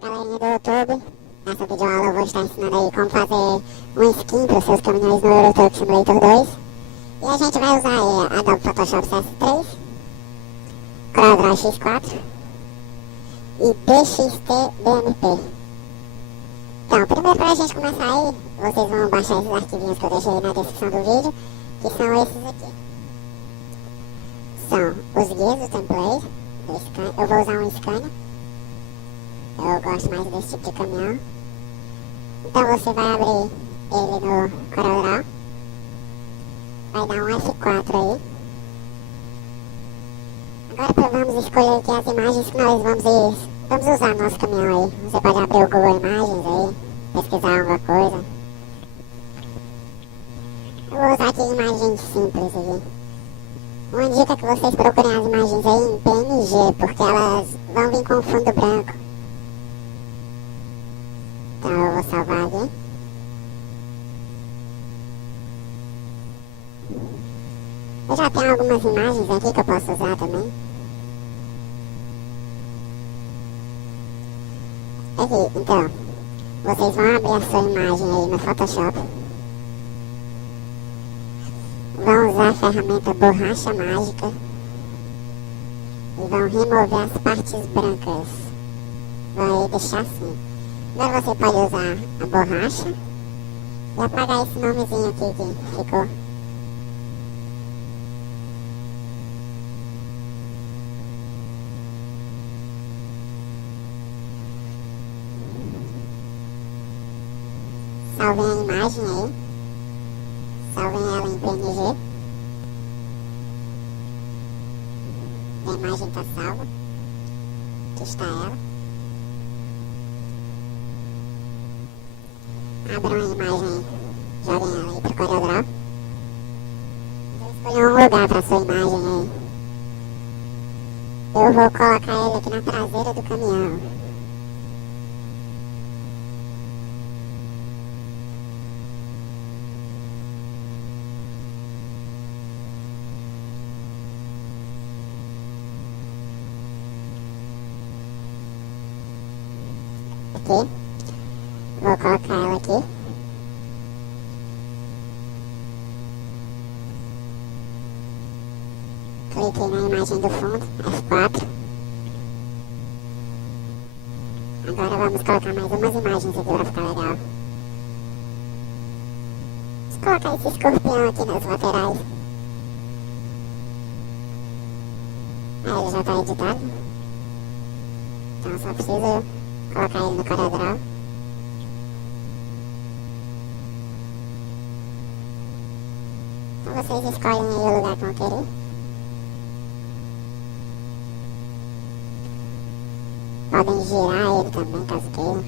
Fala galerinha do YouTube, nessa videoaula eu vou estar ensinando aí como fazer um skin para os seus caminhões no Euro Truck Simulator 2. E a gente vai usar aí Adobe Photoshop CS3, CorelDRAW X4 e DXT BMP. Então, primeiro para a gente começar aí, vocês vão baixar esses arquivinhos que eu deixei aí na descrição do vídeo, que são esses aqui. São os guias do template, do Scania. Eu vou usar um Scania. Eu gosto mais desse tipo de caminhão. Então você vai abrir ele no CorelDRAW. Vai dar um F4 aí. Agora vamos escolher aqui as imagens que nós vamos usar no nosso caminhão aí. Você pode abrir o Google Imagens aí, pesquisar alguma coisa. Eu vou usar aqui imagens simples aí. Uma dica é que vocês procurem as imagens aí em PNG, porque elas vão vir com fundo branco. Então eu vou salvar aqui. Eu já tenho algumas imagens aqui que eu posso usar também. Aqui, então, vocês vão abrir a sua imagem aí no Photoshop. Vão usar a ferramenta borracha mágica. E vão remover as partes brancas. Vão deixar assim. Agora você pode usar a borracha e apagar esse nomezinho aqui que ficou. Salvem a imagem aí. Salvem ela em PNG. A imagem está salva. Aqui está ela. Abram a imagem, joguem ela aí pro CorelDRAW. Escolham um lugar para sua imagem aí. Eu vou colocar ele aqui na traseira do caminhão. Aqui. Vou colocar ela aqui. Cliquei na imagem do fundo, F4. Agora vamos colocar mais umas imagens aqui para ficar legal. Vamos colocar esse escorpião aqui nas laterais. Aí ele já está editado. Então só preciso colocar ele no CorelDRAW. Então vocês escolhem aí o lugar que vão querer. Podem girar ele também, caso queiram.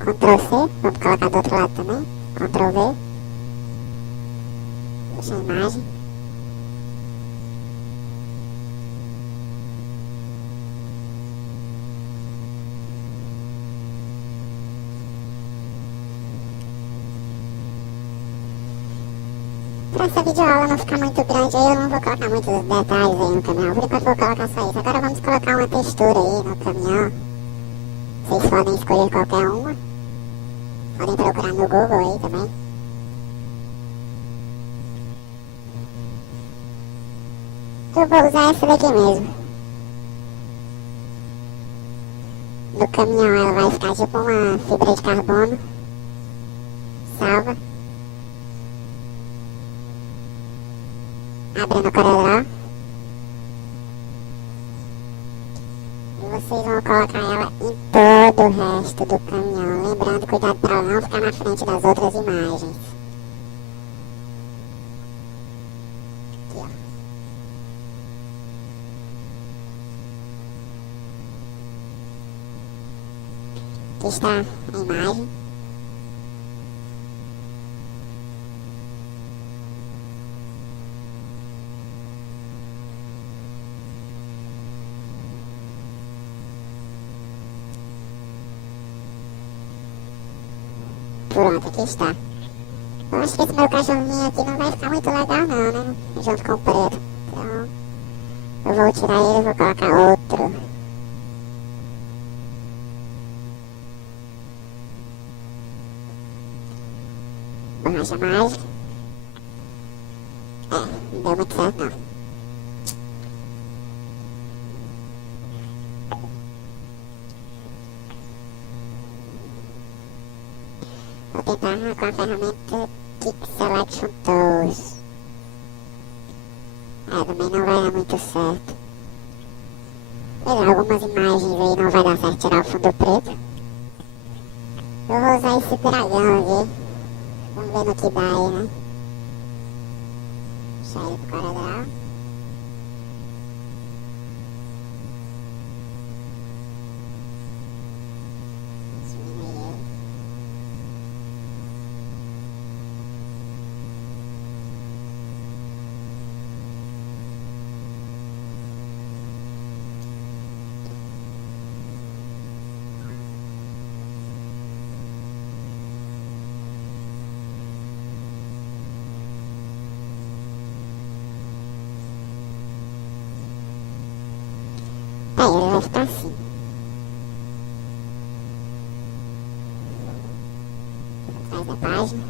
Ctrl C, vamos colocar do outro lado também. Ctrl V. Deixa a imagem. Para essa videoaula não ficar muito grande aí, eu não vou colocar muitos detalhes aí no caminhão. Por enquanto vou colocar só isso. Agora vamos colocar uma textura aí no caminhão. Vocês podem escolher qualquer uma. Podem procurar no Google aí também. Eu vou usar essa daqui mesmo. Do caminhão ela vai ficar tipo uma fibra de carbono. Salva. Abre no CorelDRAW. E vocês vão colocar ela em todo o resto do caminhão. Lembrando, cuidado para não ficar na frente das outras imagens. Aqui, ó. Aqui está a imagem. Pronto, aqui está. Eu acho que esse meu cachorrinho aqui não vai ficar muito legal não, né? Junto com o preto. Então, eu vou tirar ele e vou colocar outro. Borracha mágica. Não deu muito certo não. Vou tentar com a ferramenta Kick Selection Tools. Também não vai dar muito certo. Algumas imagens aí não vai dar certo tirar o fundo preto. Eu vou usar esse dragão aqui. Vamos ver no que dá aí, né? Deixa ele pro CorelDRAW. Diminuir ele. Ele vai ficar assim. Atrás da página.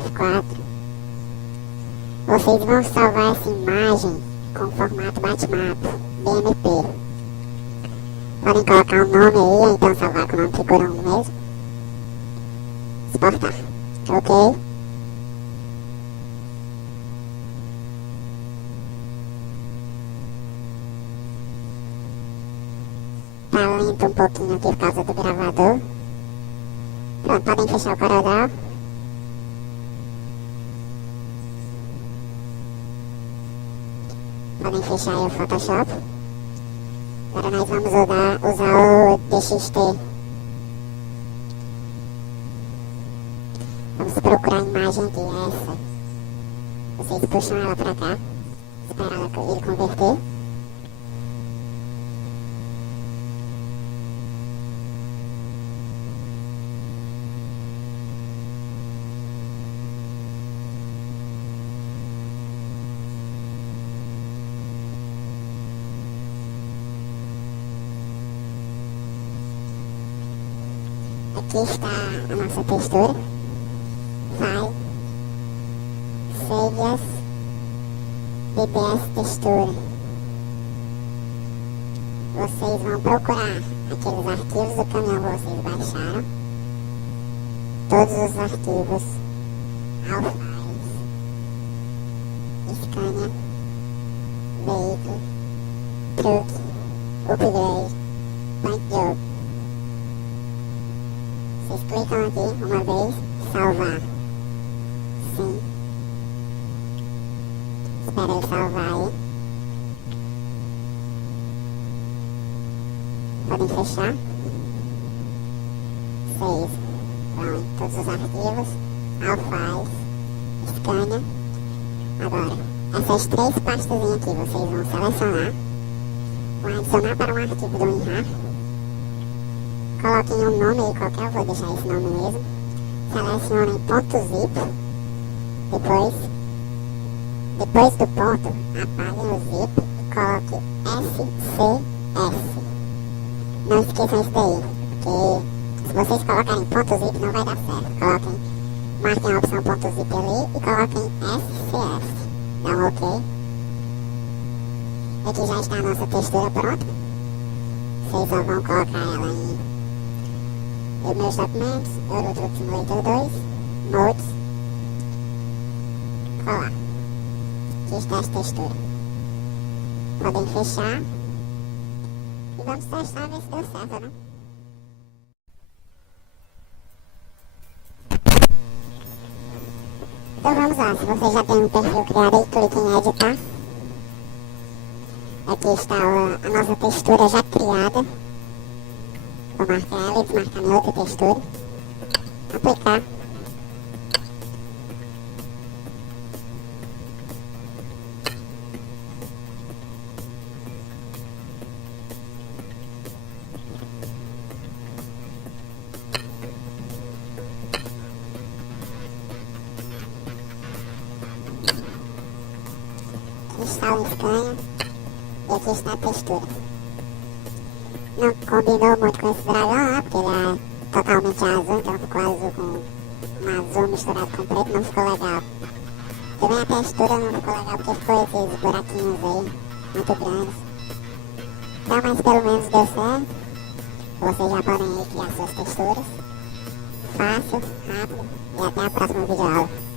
F4. Vocês vão salvar essa imagem com formato Batmap, BMP. Podem colocar um nome aí, ou então salvar com o nome figurão mesmo. Exportar. Ok. Tá lento um pouquinho aqui por causa do gravador. Pronto, podem fechar o CorelDRAW. Podem fechar aí o Photoshop. Agora nós vamos usar o DXT. Vamos procurar a imagem aqui, essa. Vocês puxam ela pra cá. Esperar ele converter. Aqui está a nossa textura. File, Save as, BBS textura. Vocês vão procurar aqueles arquivos do caminhão que vocês baixaram. Todos os arquivos. All files. Scania. Veículo. Truck. Upgrade. Paint job. Vocês clicam aqui uma vez, salvar. Sim. Espera ele salvar aí. Podem fechar. Save. Vão em todos os arquivos. All files. Scania. Agora, essas três pastazinhas aqui vocês vão selecionar. Vão adicionar para um arquivo do WinRAR. Coloquem um nome aí qualquer, eu vou deixar esse nome mesmo. Selecionem .zip. Depois do ponto, apaguem o zip e coloquem SCS. Não esqueçam isso daí, porque se vocês colocarem .zip não vai dar certo. Marquem a opção .zip ali e coloquem SCS. Dá um OK. Aqui já está a nossa textura pronta. Vocês só vão colocar ela em meus documentos, Euro Truck Simulator 2, Modes, colar. Aqui está a textura. Podem fechar e vamos testar ver se deu certo, né? Então vamos lá, se você já tem um perfil criado aí, clique em editar. Aqui está a nossa textura já criada. Vou marcar ela e desmarcar minha outra textura. Aplicar. sal em escanha. E aqui está a textura. Não combinou muito com esse dragão, né? Porque ele é totalmente azul, então ficou azul com um azul misturado com preto, não ficou legal. Também a textura não ficou legal porque ficou esses buraquinhos aí, muito grandes. Então, mas pelo menos deu certo. Vocês já podem aí criar suas texturas. Fácil, rápido e até a próxima videoaula.